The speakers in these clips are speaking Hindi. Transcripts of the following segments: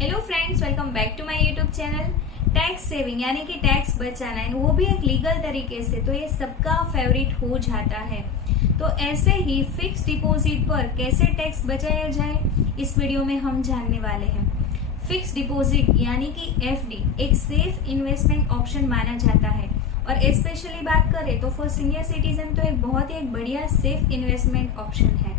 Hello friends, welcome back to my YouTube channel. Tax saving यानी कि टैक्स बचाना है, वो भी एक लीगल तरीके से, तो ये सबका फेवरेट हो जाता है। तो ऐसे ही फिक्स डिपॉजिट पर कैसे टैक्स बचाया जाए, इस वीडियो में हम जानने वाले हैं। फिक्स डिपॉजिट यानी कि एफडी एक सेफ इन्वेस्टमेंट ऑप्शन माना जाता है, और स्पेशली बात करें तो फॉर सीनियर सिटीजन तो एक बहुत ही बढ़िया सेफ इन्वेस्टमेंट ऑप्शन है।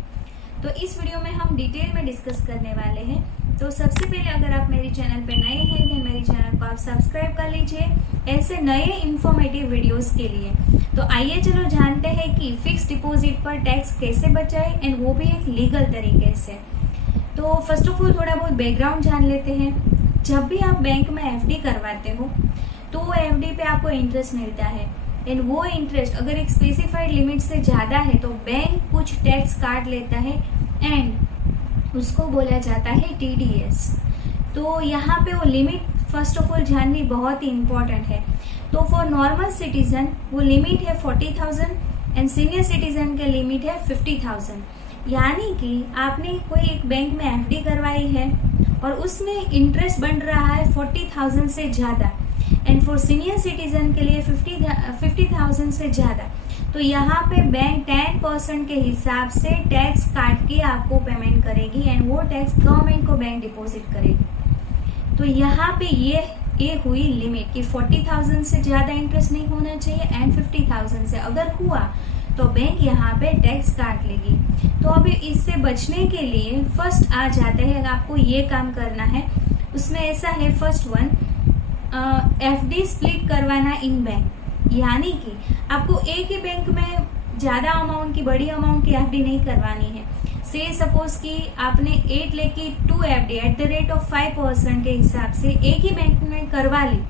तो इस वीडियो में हम डिटेल में डिस्कस करने वाले हैं। तो सबसे पहले अगर आप मेरे चैनल पर नए हैं तो मेरे चैनल को आप सब्सक्राइब कर लीजिए ऐसे नए इंफॉर्मेटिव वीडियोस के लिए। तो आइए चलो जानते हैं कि फिक्स डिपॉजिट पर टैक्स कैसे बचाए, एंड वो भी एक लीगल तरीके से। तो फर्स्ट ऑफ ऑल थोड़ा बहुत बैकग्राउंड जान लेते हैं। जब भी आप बैंक में एफडी करवाते हो तो वो एफडी पे आपको इंटरेस्ट मिलता है, एंड वो इंटरेस्ट अगर एक स्पेसिफाइड लिमिट से ज़्यादा है तो बैंक कुछ टैक्स काट लेता है, एंड उसको बोला जाता है टीडीएस। तो यहाँ पे वो लिमिट फर्स्ट ऑफ ऑल जाननी बहुत ही इम्पोर्टेंट है। तो फॉर नॉर्मल सिटीजन वो लिमिट है 40,000 एंड सीनियर सिटीजन के लिमिट है 50,000। यानी कि आपने कोई एक बैंक में एफडी करवाई है और उसमें इंटरेस्ट बन रहा है 40,000 से ज़्यादा, एंड फॉर सीनियर सिटीजन के लिए 50,000 से ज़्यादा। तो यहाँ पे बैंक 10% के हिसाब से टैक्स काट के आपको पेमेंट करेगी, एंड वो टैक्स गवर्नमेंट को बैंक डिपॉजिट करेगी। तो यहाँ पे ये हुई लिमिट कि 40,000 से ज़्यादा इंटरेस्ट नहीं होना चाहिए, एंड 50,000 से अगर हुआ तो बैंक यहाँ पे टैक्स काट लेगी। तो अभी इससे बचने के लिए फर्स्ट आ जाते हैं, आपको ये काम करना है। उसमें ऐसा है, फर्स्ट वन, एफडी स्प्लिट करवाना इन बैंक। यानी कि आपको एक ही बैंक में ज़्यादा अमाउंट की, बड़ी अमाउंट की एफडी नहीं करवानी है। से सपोज कि आपने 8 लाख की 2 FD at the rate of 5% के हिसाब से एक ही बैंक में करवा ली,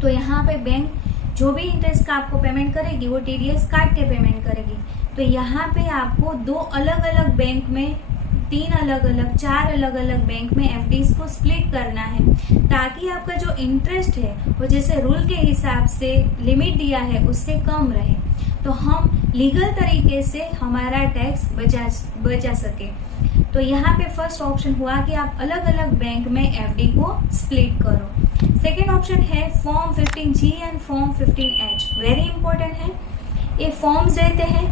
तो यहाँ पे बैंक जो भी इंटरेस्ट का आपको पेमेंट करेगी वो टीडीएस काट के पेमेंट करेगी। तो यहाँ पे आपको 2 अलग अलग बैंक में, 3 अलग अलग, 4 अलग अलग बैंक में एफडीज को स्प्लिट करना है, ताकि आपका जो इंटरेस्ट है वो जैसे रूल के हिसाब से लिमिट दिया है उससे कम रहे, तो हम लीगल तरीके से हमारा टैक्स बचा सके। तो यहाँ पे फर्स्ट ऑप्शन हुआ कि आप अलग अलग बैंक में एफडी को स्प्लिट करो। सेकेंड ऑप्शन है form 15G and form 15H। Very important है, ये फॉर्म्स रहते हैं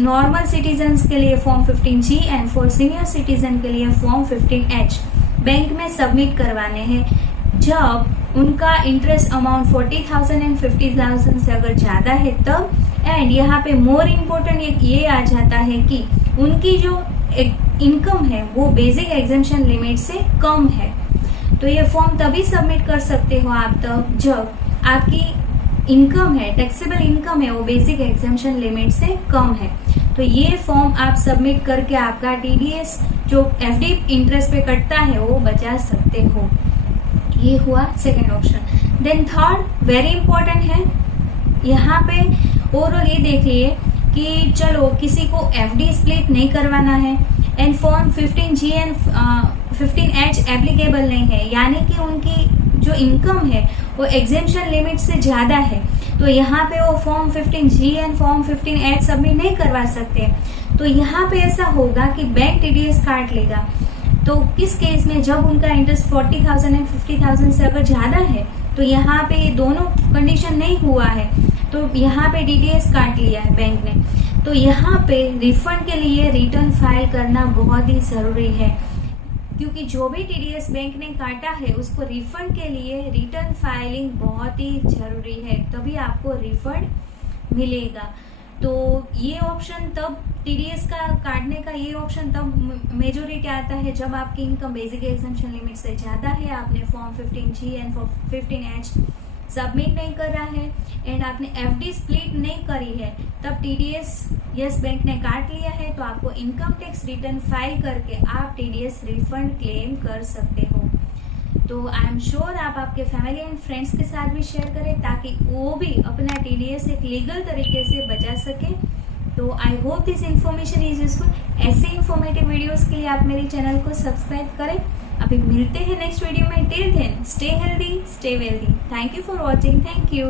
नॉर्मल सिटीजन्स के लिए form 15G and for senior citizen के लिए फॉर्म 15H बैंक में सबमिट करवाने हैं जब उनका इंटरेस्ट अमाउंट 40,000 एंड 50,000 से अगर ज़्यादा है तब। एंड यहाँ पे मोर इम्पोर्टेंट ये आ जाता है कि उनकी जो इनकम है वो बेसिक एग्जेम्पशन लिमिट से कम है। तो ये फॉर्म तभी सबमिट कर सकते हो आप तब जब आपकी इनकम है, टैक्सेबल इनकम है, वो बेसिक एग्जेम्पशन लिमिट से कम है। तो ये फॉर्म आप सबमिट करके आपका टीडीएस जो एफडी इंटरेस्ट पे कटता है वो बचा सकते हो। ये हुआ second option. Then third very important है, यहाँ पे ओवरऑल ये देख लिए कि चलो किसी को एफडी स्प्लिट नहीं करवाना है, and form 15G and 15H applicable नहीं है, यानी कि उनकी जो इनकम है वो एग्जेम्पशन लिमिट से ज़्यादा है, तो यहाँ पे वो form 15G and form 15H submit नहीं करवा सकते। तो यहाँ पे ऐसा होगा कि बैंक टीडीएस काट लेगा। तो किस केस में, जब उनका इंटरेस्ट 40,000 एंड 50,000 से अगर ज़्यादा है, तो यहाँ पे ये दोनों कंडीशन नहीं हुआ है, तो यहाँ पे टीडीएस काट लिया है बैंक ने। तो यहाँ पे रिफंड के लिए रिटर्न फाइल करना बहुत ही ज़रूरी है, क्योंकि जो भी टीडीएस बैंक ने काटा है उसको रिफंड के लिए रिटर्न फाइलिंग बहुत ही जरूरी है, तभी आपको रिफंड मिलेगा। तो ये ऑप्शन तब, टीडीएस का काटने का ये ऑप्शन तब मेजोरिटी आता है जब आपकी इनकम बेसिक एग्जेम्पशन लिमिट से ज़्यादा है, आपने form 15G and 15H submit नहीं करा है, एंड आपने एफडी स्प्लिट नहीं करी है, तब टीडीएस यस बैंक ने काट लिया है, तो आपको इनकम टैक्स रिटर्न फाइल करके आप टीडीएस रिफंड क्लेम कर सकते हो। तो आई एम श्योर आप आपके फैमिली एंड फ्रेंड्स के साथ भी शेयर करें, ताकि वो भी अपना टीडीएस एक लीगल तरीके से बचा सके। तो I hope this information is useful. ऐसे इंफॉर्मेटिव वीडियोस के लिए आप मेरे चैनल को सब्सक्राइब करें। अभी मिलते हैं नेक्स्ट वीडियो में। Till then stay healthy, stay wealthy. Thank you for watching. Thank you.